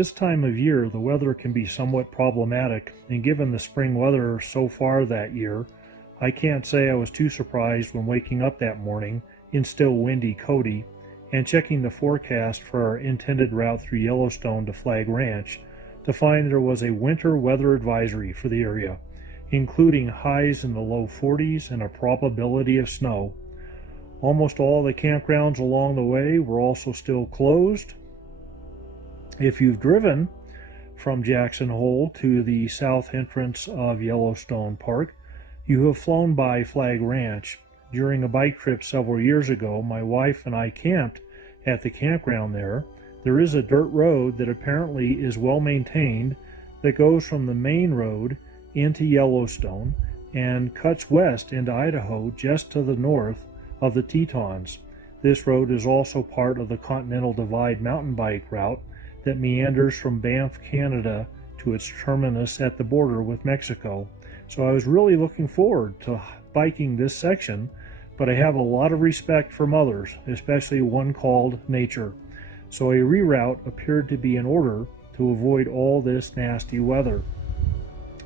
This time of year, the weather can be somewhat problematic, and given the spring weather so far that year, I can't say I was too surprised when waking up that morning in still windy Cody and checking the forecast for our intended route through Yellowstone to Flag Ranch to find there was a winter weather advisory for the area, including highs in the low 40s and a probability of snow. Almost all the campgrounds along the way were also still closed. If you've driven from Jackson Hole to the south entrance of Yellowstone Park, you have flown by Flag Ranch. During a bike trip several years ago, my wife and I camped at the campground there. There is a dirt road that apparently is well maintained that goes from the main road into Yellowstone and cuts west into Idaho just to the north of the Tetons. This road is also part of the Continental Divide mountain bike route that meanders from Banff, Canada to its terminus at the border with Mexico. So I was really looking forward to biking this section, but I have a lot of respect for others, especially one called nature. So a reroute appeared to be in order to avoid all this nasty weather.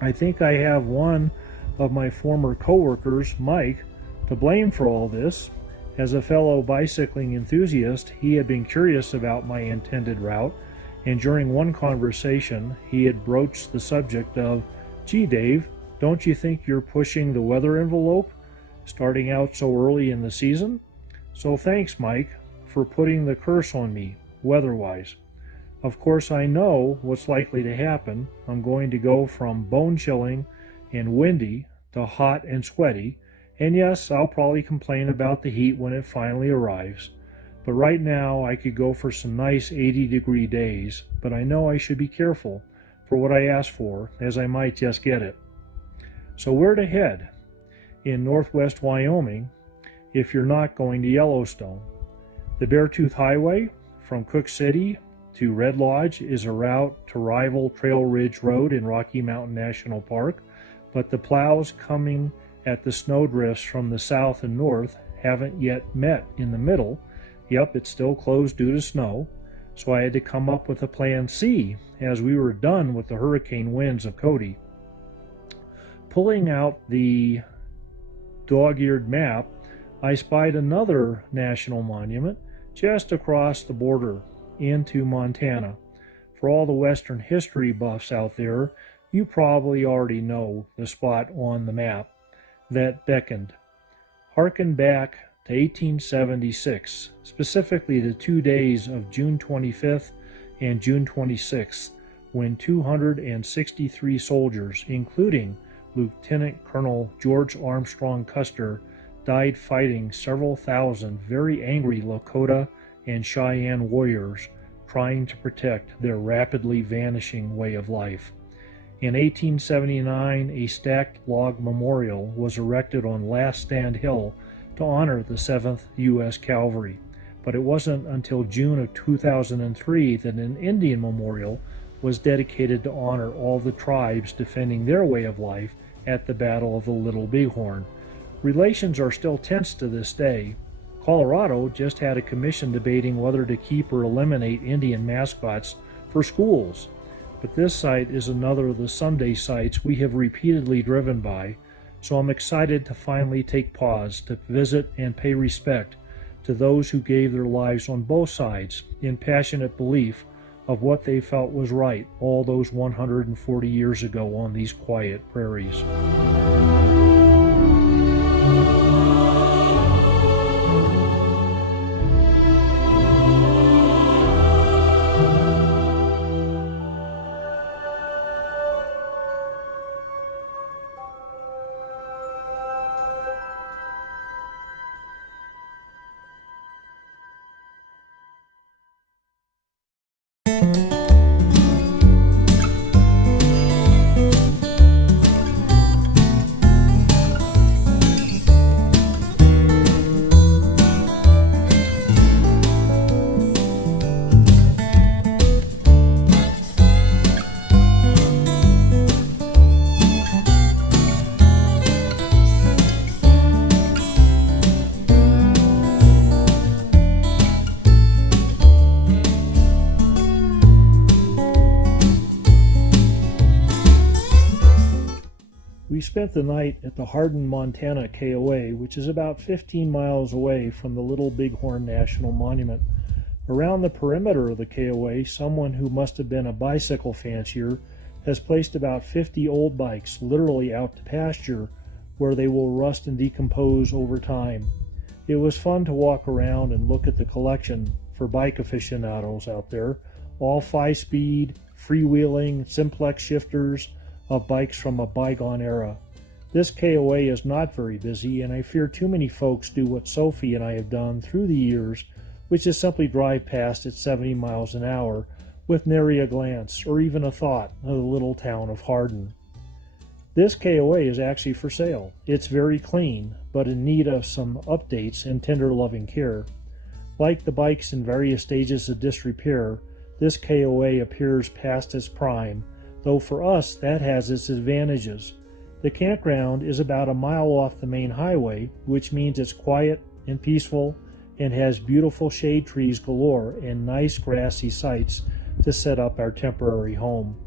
I think I have one of my former coworkers, Mike, to blame for all this. As a fellow bicycling enthusiast, he had been curious about my intended route, and during one conversation, he had broached the subject of, "Gee, Dave, don't you think you're pushing the weather envelope, starting out so early in the season?" So thanks, Mike, for putting the curse on me, weather-wise. Of course, I know what's likely to happen. I'm going to go from bone-chilling and windy to hot and sweaty, and yes, I'll probably complain about the heat when it finally arrives. But right now, I could go for some nice 80-degree days, but I know I should be careful for what I ask for, as I might just get it. So where to head? In northwest Wyoming, if you're not going to Yellowstone. The Beartooth Highway from Cook City to Red Lodge is a route to rival Trail Ridge Road in Rocky Mountain National Park, but the plows coming at the snowdrifts from the south and north haven't yet met in the middle. Yep, it's still closed due to snow, so I had to come up with a plan C as we were done with the hurricane winds of Cody. Pulling out the dog-eared map, I spied another national monument just across the border into Montana. For all the Western history buffs out there, you probably already know the spot on the map that beckoned. Harken back to 1876, specifically the 2 days of June 25th and June 26th, when 263 soldiers, including Lieutenant Colonel George Armstrong Custer, died fighting several thousand very angry Lakota and Cheyenne warriors trying to protect their rapidly vanishing way of life. In 1879, a stacked log memorial was erected on Last Stand Hill to honor the 7th U.S. Cavalry, but it wasn't until June of 2003 that an Indian memorial was dedicated to honor all the tribes defending their way of life at the Battle of the Little Bighorn. Relations are still tense to this day. Colorado just had a commission debating whether to keep or eliminate Indian mascots for schools, but this site is another of the someday sites we have repeatedly driven by, so I'm excited to finally take pause to visit and pay respect to those who gave their lives on both sides in passionate belief of what they felt was right all those 140 years ago on these quiet prairies. spent the night at the Hardin, Montana KOA, which is about 15 miles away from the Little Bighorn National Monument. Around the perimeter of the KOA, someone who must have been a bicycle fancier has placed about 50 old bikes literally out to pasture, where they will rust and decompose over time. It was fun to walk around and look at the collection for bike aficionados out there, all 5-speed, freewheeling, simplex shifters of bikes from a bygone era. This KOA is not very busy, and I fear too many folks do what Sophie and I have done through the years, which is simply drive past at 70 miles an hour with nary a glance or even a thought of the little town of Hardin. This KOA is actually for sale. It's very clean, but in need of some updates and tender loving care. Like the bikes in various stages of disrepair, this KOA appears past its prime, though for us that has its advantages. The campground is about a mile off the main highway, which means it's quiet and peaceful and has beautiful shade trees galore and nice grassy sites to set up our temporary home.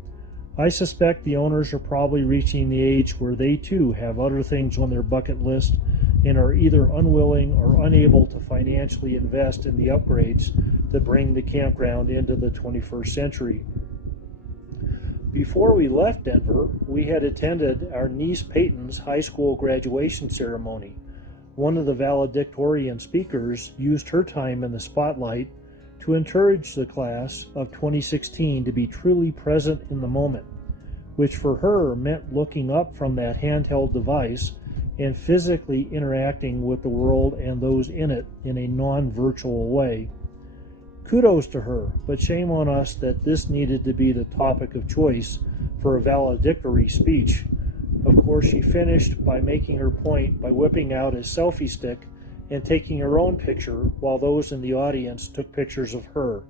I suspect the owners are probably reaching the age where they too have other things on their bucket list and are either unwilling or unable to financially invest in the upgrades that bring the campground into the 21st century. Before we left Denver, we had attended our niece Peyton's high school graduation ceremony. One of the valedictorian speakers used her time in the spotlight to encourage the class of 2016 to be truly present in the moment, which for her meant looking up from that handheld device and physically interacting with the world and those in it in a non-virtual way. Kudos to her, but shame on us that this needed to be the topic of choice for a valedictory speech. Of course, she finished by making her point by whipping out a selfie stick and taking her own picture while those in the audience took pictures of her.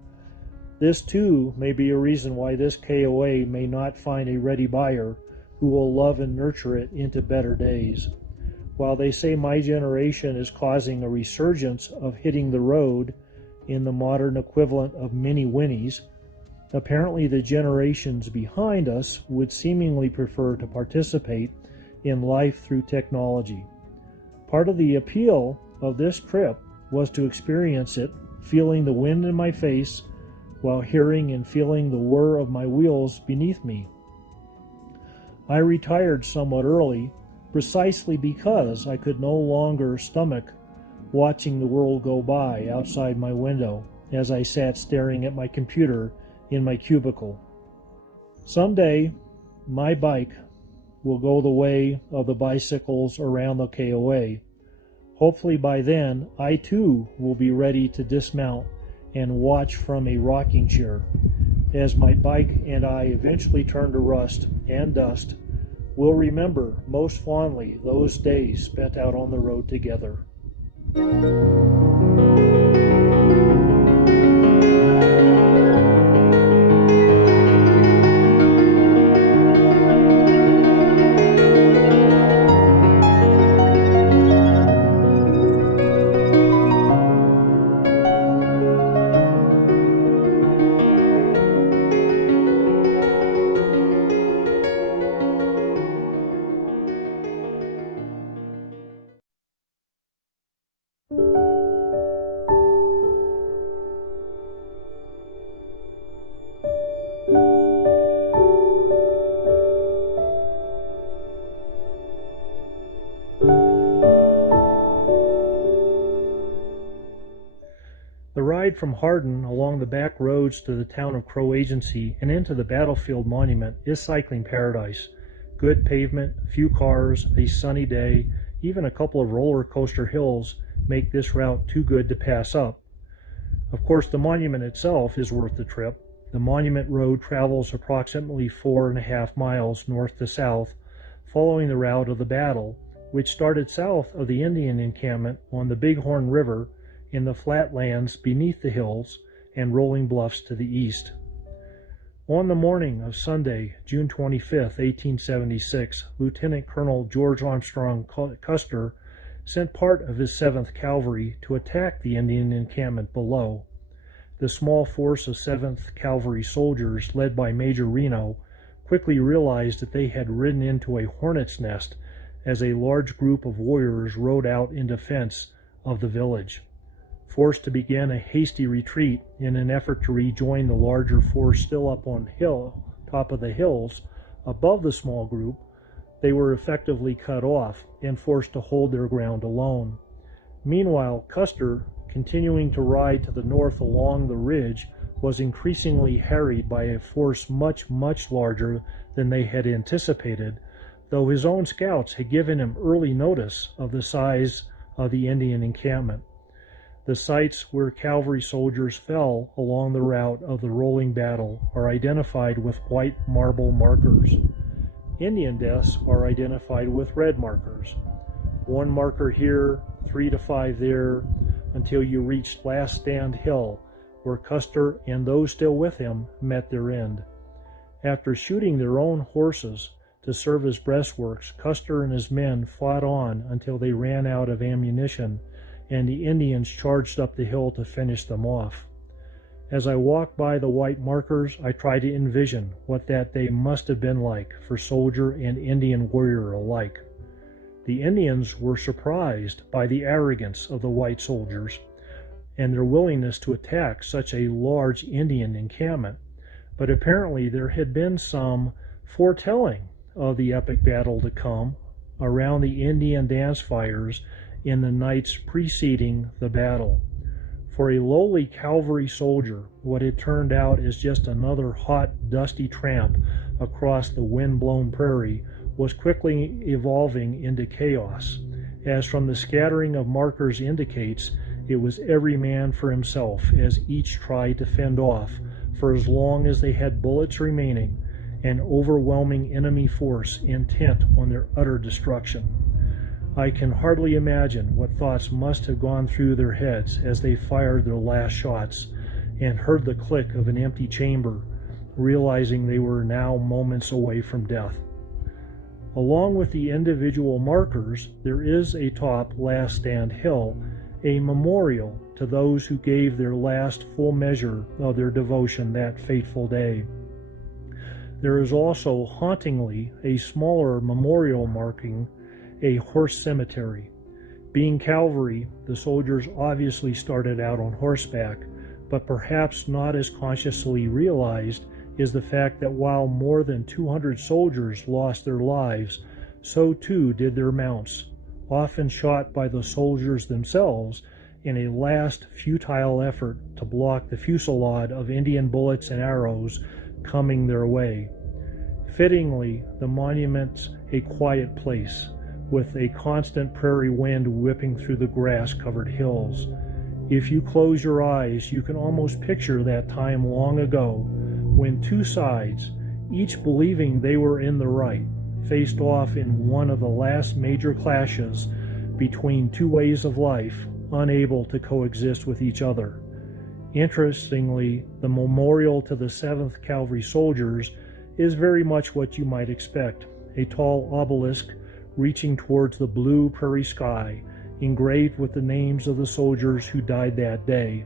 This too may be a reason why this KOA may not find a ready buyer who will love and nurture it into better days. While they say my generation is causing a resurgence of hitting the road in the modern equivalent of mini Winnies, apparently the generations behind us would seemingly prefer to participate in life through technology. Part of the appeal of this trip was to experience it, feeling the wind in my face while hearing and feeling the whir of my wheels beneath me. I retired somewhat early, precisely because I could no longer stomach watching the world go by outside my window as I sat staring at my computer in my cubicle. Someday, my bike will go the way of the bicycles around the KOA. Hopefully by then, I too will be ready to dismount and watch from a rocking chair. As my bike and I eventually turn to rust and dust, we'll remember most fondly those days spent out on the road together. The ride from Hardin along the back roads to the town of Crow Agency and into the Battlefield Monument is cycling paradise. Good pavement, few cars, a sunny day, even a couple of roller coaster hills make this route too good to pass up. Of course, the monument itself is worth the trip. The monument road travels approximately 4.5 miles north to south, following the route of the battle, which started south of the Indian encampment on the Bighorn River in the flatlands beneath the hills and rolling bluffs to the east. On the morning of Sunday, June 25, 1876, Lieutenant Colonel George Armstrong Custer sent part of his 7th Cavalry to attack the Indian encampment below. The small force of 7th Cavalry soldiers, led by Major Reno, quickly realized that they had ridden into a hornet's nest as a large group of warriors rode out in defense of the village. Forced to begin a hasty retreat in an effort to rejoin the larger force still up on top of the hills above the small group, they were effectively cut off and forced to hold their ground alone. Meanwhile, Custer, continuing to ride to the north along the ridge, was increasingly harried by a force much, much larger than they had anticipated, though his own scouts had given him early notice of the size of the Indian encampment. The sites where cavalry soldiers fell along the route of the rolling battle are identified with white marble markers. Indian deaths are identified with red markers. 1 marker here, 3 to 5 there, until you reached Last Stand Hill, where Custer and those still with him met their end. After shooting their own horses to serve as breastworks, Custer and his men fought on until they ran out of ammunition, and the Indians charged up the hill to finish them off. As I walked by the white markers, I tried to envision what that day must have been like for soldier and Indian warrior alike. The Indians were surprised by the arrogance of the white soldiers and their willingness to attack such a large Indian encampment, but apparently there had been some foretelling of the epic battle to come around the Indian dance fires in the nights preceding the battle. For a lowly cavalry soldier, what had turned out as just another hot, dusty tramp across the wind-blown prairie was quickly evolving into chaos. As from the scattering of markers indicates, it was every man for himself as each tried to fend off, for as long as they had bullets remaining, an overwhelming enemy force intent on their utter destruction. I can hardly imagine what thoughts must have gone through their heads as they fired their last shots and heard the click of an empty chamber, realizing they were now moments away from death. Along with the individual markers, there is atop Last Stand Hill a memorial to those who gave their last full measure of their devotion that fateful day. There is also hauntingly a smaller memorial marking a horse cemetery. Being cavalry, the soldiers obviously started out on horseback, but perhaps not as consciously realized is the fact that while more than 200 soldiers lost their lives, so too did their mounts, often shot by the soldiers themselves in a last futile effort to block the fusillade of Indian bullets and arrows coming their way. Fittingly, the monument's a quiet place, with a constant prairie wind whipping through the grass-covered hills. If you close your eyes, you can almost picture that time long ago when two sides, each believing they were in the right, faced off in one of the last major clashes between two ways of life unable to coexist with each other. Interestingly, the memorial to the 7th Cavalry soldiers is very much what you might expect, a tall obelisk reaching towards the blue prairie sky, engraved with the names of the soldiers who died that day.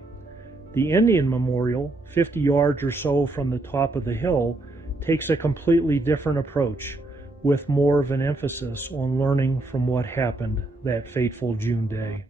The Indian memorial, 50 yards or so from the top of the hill, takes a completely different approach, with more of an emphasis on learning from what happened that fateful June day.